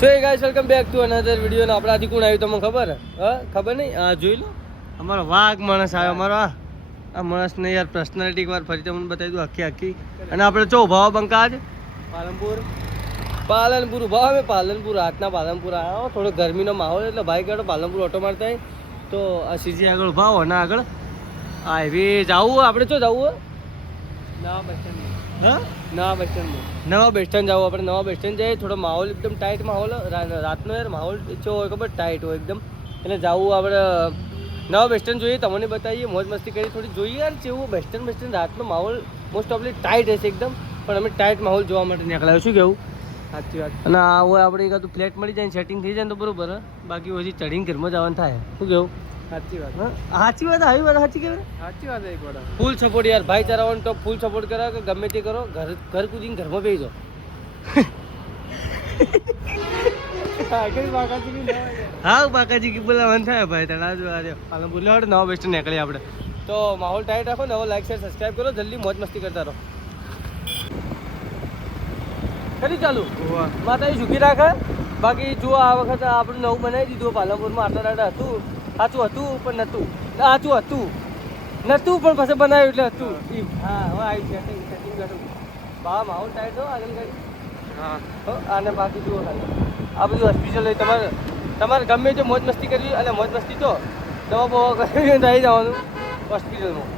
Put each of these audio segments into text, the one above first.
So A guys welcome back to another video. ને આપણાથી કોણ આવ્યું તમને ખબર? ખબર નહીં? આ જોઈ લો, અમારો વાઘ માણસ આવ્યો. અમારો આ માણસને યાર પર્સનાલિટી એકવાર ફરી તમને બતાવી દઉં આખી. અને આપણે ચો ભાવ બંકાજ પાલનપુર ઉભા અમે પાલનપુર રાતના પાલનપુર આવ્યો. થોડો ગરમીનો માહોલ એટલે ભાઈ ગયો પાલનપુર ઓટો મારતા તો આ સીજી આગળ ઉભા હો ના આગળ હાઈવે જવું. આપણે ચો જવું? નવા બસ સ્ટેન્ડ. હા, નવા બસ સ્ટેન્ડ. નવા બસ સ્ટેન્ડ જવું આપણે. નવા બસ સ્ટેન્ડ જઈએ. થોડો માહોલ એકદમ ટાઈટ માહોલ રાતનો યાર માહોલ ચો હોય ખબર ટાઈટ હોય એકદમ. એટલે જવું આપણે નવા બસ સ્ટેન્ડ જોઈએ, તમને બતાવીએ, મોજ મસ્તી કરી થોડી જોઈએ યાર કેવું બસ સ્ટેન્ડ રાતનો માહોલ મોસ્ટ ઓફલી ટાઈટ હશે એકદમ. પણ અમે ટાઈટ માહોલ જોવા માટે નીકળ્યા. શું કેવું? સાચી વાત. અને આ હોય આપણે એકાદું ફ્લેટ મળી જાય સેટિંગ થઈ જાય ને તો બરોબર. બાકી હજી ચડીને ઘરમાં જવાનું થાય. શું કેવું? સાચી વાત. સાચી વાત. આવી વાત સાચી કહેવાય. સાચી વાત. એક વાર ફૂલ સપોર્ટ યાર ભાઈચારાઓને તો ફૂલ સપોર્ટ કરો કે ગમે તે કરો. ઘર કૂદીને ઘરમાં બેસી જાઓ. હા બાકાજી કી બોલાવાનું થાય ભાઈ. તણા પાલનપુર લેવાડે નવા બેસ્ટ નીકળીએ આપણે. તો માહોલ ટાઈટ રાખો. નવો લાઈક શેર સબસ્ક્રાઈબ કરો. જલ્દી મોજ મસ્તી કરતા રહો. કરી ચાલુ માતાજી ઝૂકી રાખે. બાકી જો આ વખત આપણે નવું બનાવી દીધું પાલનપુરમાં. આટલા દાડા હતું સાચું હતું પણ નહોતું. સાચું હતું નહોતું પણ પછી બનાવ્યું એટલે હતું. હા હવે આવી સેટિંગ કરું. બા માહોલ ટાઈટ હો આગળ ગાડી. હા અને બાકી જુઓ ખાલી આ બધું હોસ્પિટલ તમારે ગમે તે મોજ મસ્તી કરવી અને મોજ મસ્તી તો દવા બવા કરી આવી જવાનું હોસ્પિટલમાં.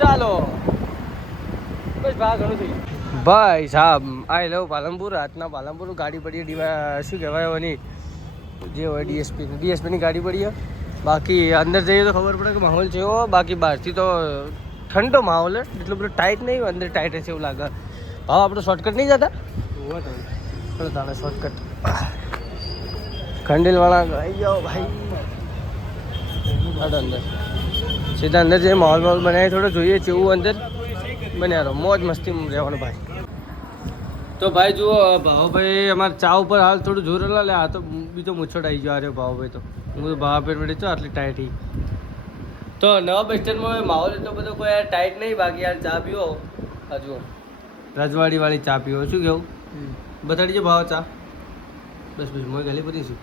ચાલો બસ ભા ઘણું થઈ ગયું ભાઈ સાહેબ. આઈ લવ પાલનપુર. રાતના પાલનપુર ગાડી પડી શું કહેવાય એની જે હોય ડીએસપીની ગાડી પડી. બાકી અંદર જઈએ તો ખબર પડે કે માહોલ છે એવો. બાકી બહારથી તો ઠંડો માહોલ હે, એટલો બધો ટાઈટ નહીં. અંદર ટાઈટ હશે એવું લાગે. ભાવ આપણે શોર્ટકટ નહીં જતા? ચલો તાણે શોર્ટકટ ખંડેલવાળા આવી જાઓ ભાઈ. અંદર સીધા અંદર જઈએ. માહોલ બનાવી થોડો જોઈએ જેવું અંદર બન્યા રહો. મોજ મસ્તી રહેવાનું ભાઈ. તો ભાઈ જુઓ ભાવભાઈ અમારે ચા ઉપર હાલ થોડું જોર લે. આ તો બીજો મૂછોડ આવી ગયો. અરે ભાવભાઈ તો હું ભાવ પેટ મેળવી છો આટલી ટાઈટ. તો નવા બસ સ્ટેન્ડમાં માહોલ એટલો બધો કોઈ યાર ટાઈટ નહીં. બાકી યાર ચા પીવો હજુ રજવાડીવાળી ચા પીવો. શું કેવું? બતાડી જો ભાવ ચા. બસ બસ મોય ગાલી પડી છું.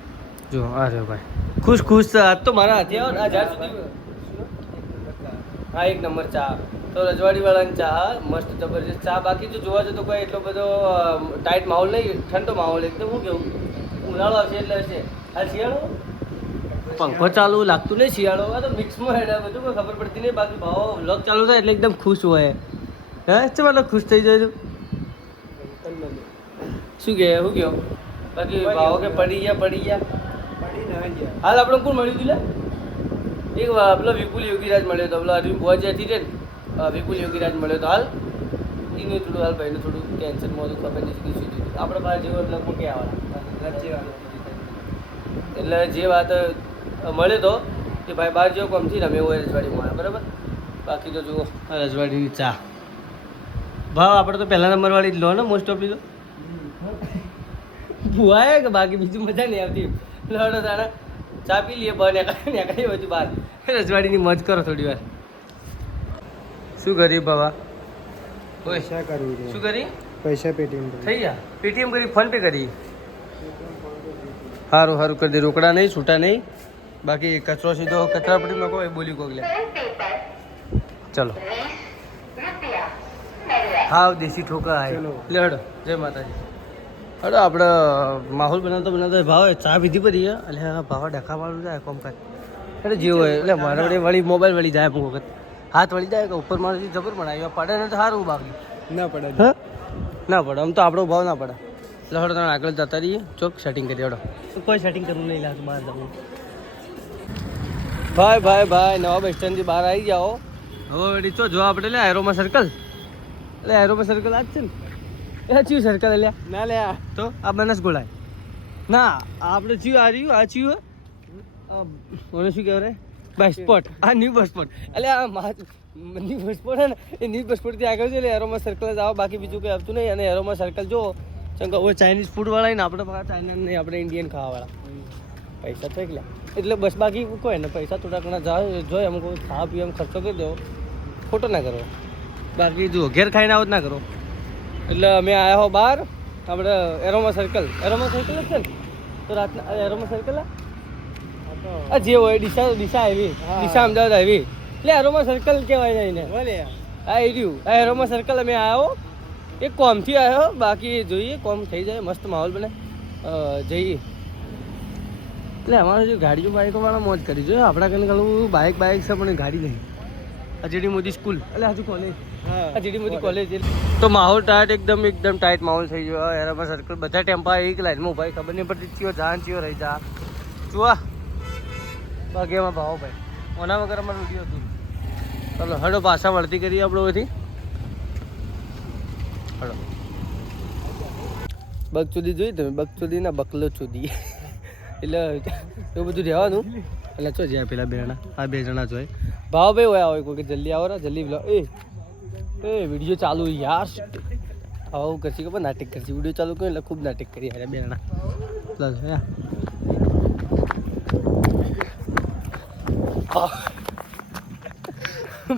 જો અરે ભાઈ ખુશ આજ તો મારા હાથે આવો આ જ્યાં સુધી. હા એક નંબર ચા તો રજવાડીવાળાની ચા મસ્ત જબરજસ્ત ચા. બાકી જો જોવા જતો કોઈ એટલો બધો ટાઈટ માહોલ નહીં. ઠંડો માહોલ એકદમ. શું કેવું? ઉનાળો હશે એટલે હશે. આ શિયાળો પંખો ચાલુ લાગતું નહીં. શિયાળો આ તો મિક્સમાં હેડા બધું કોઈ ખબર પડતી નહીં. બાકી ભાવ વ્લોગ ચાલુ થાય એટલે એકદમ ખુશ હોય. હે ચાલો ખુશ થઈ જાય. શું કહે? શું કહો? બાકી ભાવો કે પડી ગયા હાલ આપણે કોણ મળ્યું હતું? એક પેલો વિપુલ યોગીરાજ મળ્યો હતો. પેલો અરવિંદ ભુવાજી હતી ને વિપુલ યોગીરાજ મળ્યો હતો. હાલ એનું થોડું હાલ ભાઈનું થોડું ટેન્શનમાં હતું. ખબર નથી શું થયું. આપણે બહાર જેવો એટલે કોણ કે આવવાના એટલે જે વાત મળે તો કે ભાઈ બહાર જેવો કમથી રમે હોય રજવાડીમાં. બરાબર. બાકી તો જુઓ રજવાડીની ચા ભાવ આપણે તો પહેલા નંબરવાળી જ લો ને મોસ્ટ ઓફલી તો ભુવાય કે બાકી બીજું મજા નહીં આવતી. લડો તારા ચા પી લઈએ બને નીકળી બધું બહાર રજવાડીની મોજ કરો થોડી વાર. શું કરી બાબા? પૈસા કરવી. શું કરી? પૈસા પેટીએમ થઈ ગયા. પેટીએમ કરી ફોન પે કરી. સારું સારું કરી દે. રોકડા નહીં છૂટા નહીં. બાકી કચરો સીધો કચરા પટ્ટીમાં કહો એ બોલી કોક લે. ચલો હા દેશી ઠોકા લે હડો. જય માતાજી. હડો આપણે માહોલ બનાવતો ભાવ ચા પીધી પડી એટલે ભાવ ડખા વાળું જાય કોમકાજ. એટલે જેવું હોય એટલે મારે વળી મોબાઈલ વળી જાય. અમુક વખત હાથ વળી જાય કે ઉપર મારાથી જબર બનાવ્યો પડે ને તો સારું. બાકી ના પડે. હા ના પડે. આમ તો આપણો ભાવ ના પડે. એટલે હડો તમે આગળ જતા રહીએ. ચોક સેટિંગ કરી હડો. કોઈ સેટિંગ કરવું નહીં લાગતું બહાર જવું. ભાઈ નવા બસ સ્ટેન્ડથી બહાર આવી જાઓ. હવે વળી ચો જો આપણે લે એરોમા સર્કલ. એટલે એરોમા સર્કલ આ જ છે ને? એ ચીયું સર્કલ લ્યા ના લે તો આ બનસ ગોળાય ના આપણે ચીયું આ રહ્યું. આ ચીયું મને શું કહેવાય બસ સ્પોટ. આ ન્યૂ બસ સ્પોટ. એટલે આ ન્યૂ બસ સ્પોટ હે ને એ ન્યૂ બસ સ્પોટથી આગળ છે. એટલે એરોમા સર્કલ જ આવો. બાકી બીજું કંઈ આવતું નહીં. અને એરોમા સર્કલ જો ચમ કે હવે ચાઇનીઝ ફૂડવાળા ને આપણે ચાઇના નહીં આપણે ઇન્ડિયન ખાવાવાળા પૈસા થઈ ગયા એટલે બસ. બાકી કોઈ ને પૈસા થોડા ઘણા જોઈએ અમુક ખાવા પીવામાં ખર્ચો કરી દેવો. ખોટો ના કરો. બાકી જુઓ ઘેર ખાઈને આવો જ ના કરો. એટલે અમે આવ્યા હો બહાર આપણે એરોમા સર્કલ જ છે ને તો રાતના એરોમા સર્કલ આ જે હોય ડીસા આવી ડીસા અમદાવાદ આવી એટલે એરોમા સર્કલ કહેવાય જઈને હા એ રહ્યું આ એરોમા સર્કલ અમે આવ્યો એક કોમથી આવ્યો બાકી જોઈએ કોમ થઈ જાય મસ્ત માહોલ બને જઈએ એટલે અમારે જો ગાડીઓ બાઈકોવાળા મોજ કરી જોઈએ આપણા કને ઘણું બાઇક છે પણ ગાડી નહીં આ જેડી મોદી સ્કૂલ એટલે હજુ કોલેજ આ જેડી મોદી કોલેજ તો માહોલ એકદમ ટાઈટ માહોલ થઈ ગયો એરોમા સર્કલ બધા ટેમ્પા એક લાઈનમાં ઉભા ખબર નહીં પડતી ચિયો જાન ચિયો રહી જા જુआ બાકી એમાં ભાવો ભાઈ ઓના વગર અમારું વિડીયો હતું ચાલો હડો પાછા વળતી કરીએ આપણે બધી હડો બગચોદી જોઈ તમે બગચોદી ના બકલો ચોદી એટલે એવું બધું રહેવાનું એટલે ચો જ્યાં પેલા બે જણા આ બે જણા જોઈ ભાવ ભાઈ હોય આવે કોઈ જલ્દી આવો ને જલ્દી બોલો એ વિડીયો ચાલુ યાર આવું કરશી ખબર નાટક કરશી વિડીયો ચાલુ કર્યું એટલે ખૂબ નાટક કરી યાર બે જણા પ્લસ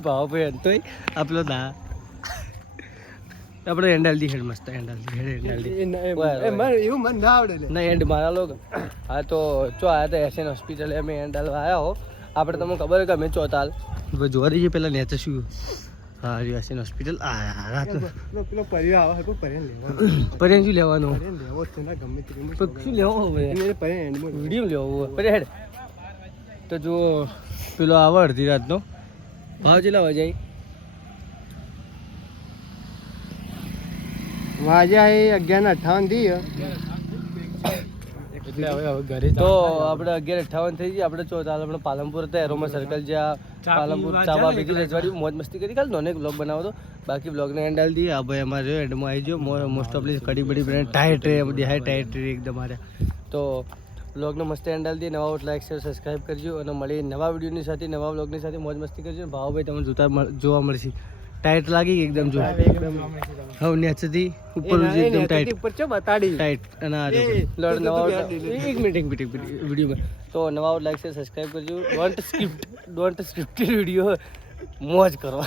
ભાવ ભાઈ અંતો આ પેલો દા આપણે હેન્ડલથી હેડ મસ્ત હેન્ડલથી એવું મને ના આવડે ના હેન્ડ મારા લોકો હા તો ચો આવ્યા હતા એસએન હોસ્પિટલ અમે હેન્ડલ આવ્યા હો આપણે તમને ખબર કે અમે ચોથાલ જોવા દઈએ પહેલાં નેચે શું હા એસએન હોસ્પિટલ પેલો પરિવાર આવે પરિવાર શું લેવાનું શું લેવો વિડીયો લેવો પરે હેડ તો જુઓ પેલો આવે અડધી રાતનો ભાવ ચેલા વાજાય વાજા એ 11:58 થી ઘરે તો આપણે 11:58 થઈ ગઈ આપણે ચોથાલ આપણે પાલનપુર હતા એરોમા સર્કલ જ્યાં પાલનપુર ચાવા બીજી રજવાડી મોજ મસ્તી કરી કાલ નોને બ્લોગ બનાવો તો બાકી બ્લોગને એન્ડ આલી દઈએ આ ભાઈ અમારે એન્ડમાં આવી ગયો મોસ્ટ ઓફલી કડી બડી બ્રેન્ડ ટાઈટ રે બધી હાઈ ટાઈટ રે એકદમ મારે તો બ્લોગને મસ્ત એન્ડ આલી દઈએ નવા લાઈક શેર સબસ્ક્રાઈબ કરજો અને મળી નવા વિડીયોની સાથે નવા બ્લોગની સાથે મોજ મસ્તી કરજો ભાવભાઈ તમને જોવા મળશે ટાઈટ લાગી એકદમ જો હવે નેચેથી ઉપર એકદમ ટાઈટ ઉપર છે બતાડી ટાઈટ અને આ લડ નવા એક મિનિટ વિડીયોમાં તો નવા લાઈક છે સબસ્ક્રાઇબ કરજો ડોન્ટ સ્ક્રિપ્ટ વિડીયો મોજ કરો